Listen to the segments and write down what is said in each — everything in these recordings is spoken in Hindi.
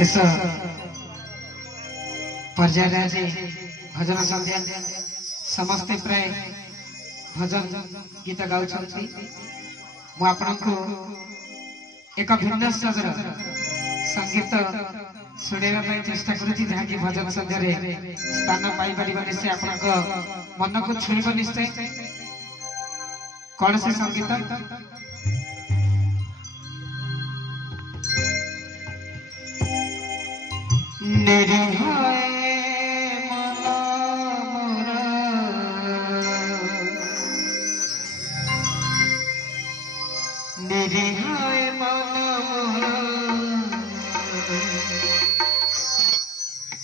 शेष पर्याय भजन संध्या समस्ते प्राय भजन गीत गाँव मुझे एक भिन्न स्तर संगीत शुणा चेष्टा करुँच जहाँकि भजन संध्या स्थान पाइपर निश्चय आप मन को छुईब निश्चय कौन से संगीत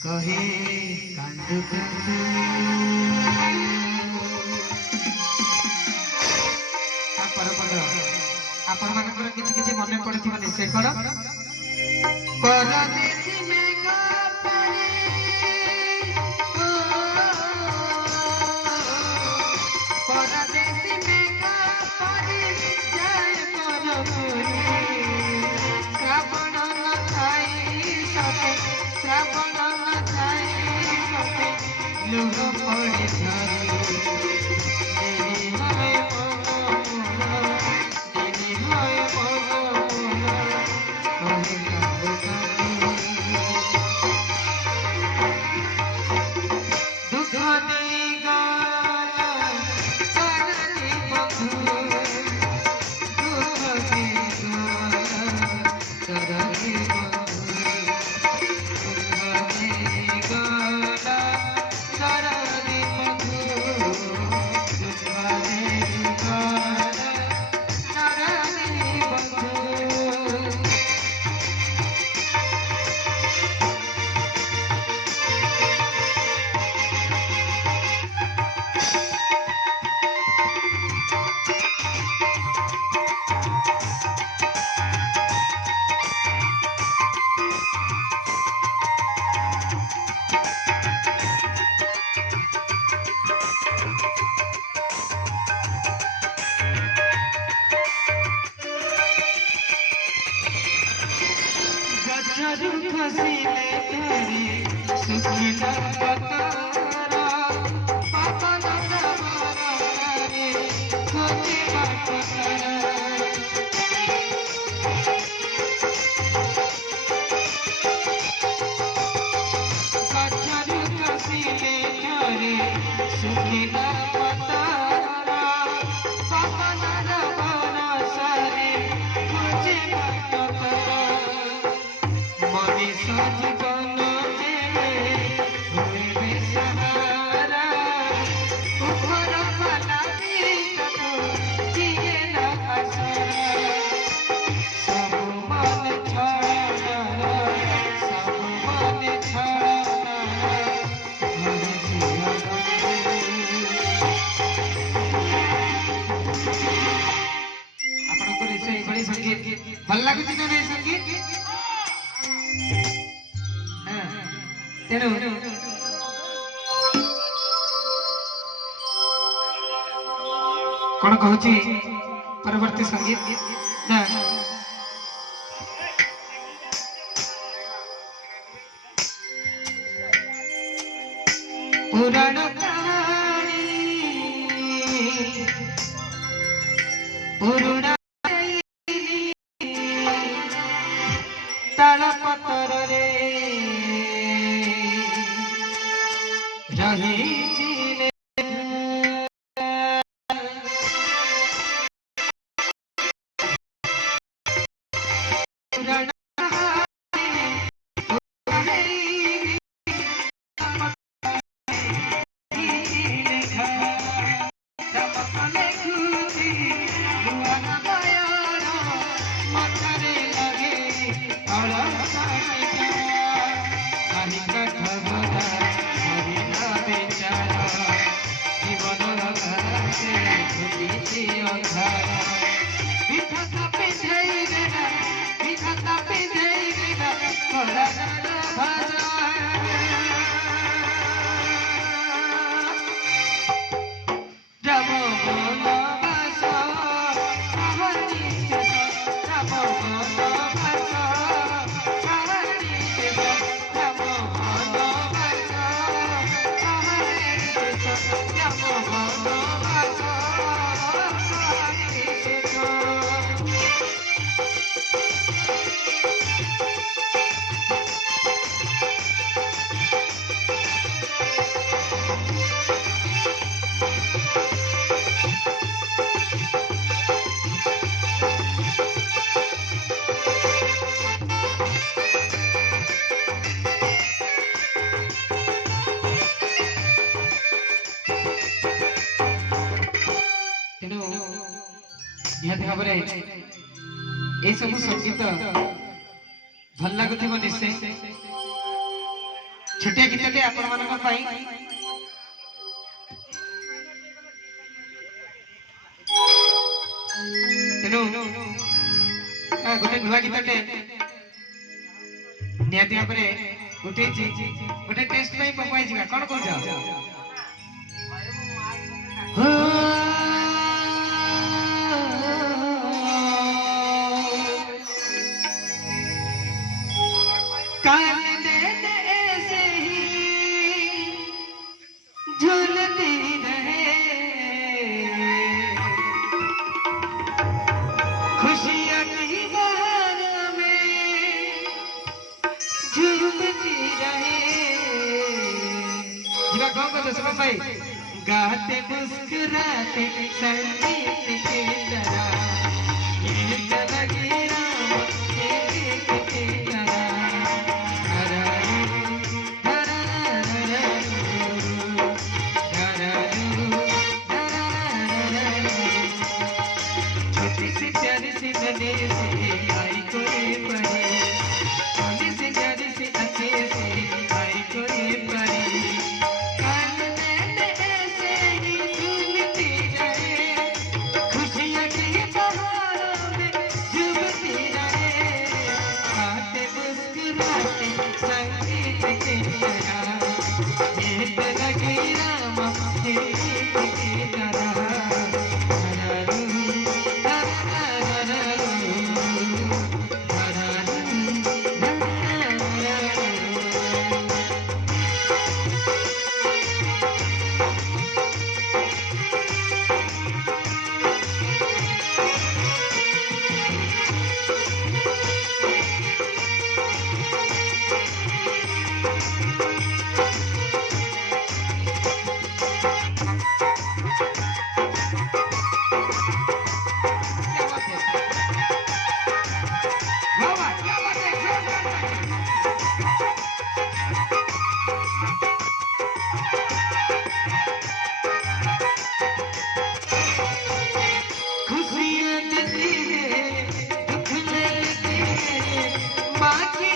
कहे कांदु कांदु आपण मानकर किछि किछि मने पड़थिबा निश्चय करो परदेसी मेघा पानी परदेसी मेघा पानी जाय परपुरी श्रावण न थाई सते श्रावण न थाई सते लुह पड़े झरी खसीले तेरी सुखिला पतारा पापा नंदा मारा रे खोजे पतारा गजरू खसीले तेरी सुखिला पतारा पापा नंदा मारा रे खोजे पतारा जीवन हुए सहारा उभर वाला जिए न सब मन छाड़ा सब मन छाड़ा आपन संगीत भल लगुच ना संगीत तेणु कौन कहूँ परवर्ती संगीत ना पुराण कहानी पुराण ताल पतर रे रही निहाती भाव ये सब संगीत भल लगुव निश्चय छोटिया गीतटे आपण मान तेणु गोटे नुआ गीतटे निहाती भाव गोटे गोटे टेस्ट पकाई कौन कह गाते मुस्कुराते संगीत की तरह गीत लगी राम के गीत की छोटी सी प्यारी सी नदी से आई कोई परी छोटी सी प्यारी सी अच्छी से आई कोई परी खुशियाँ देती है दुख लेती है बाकी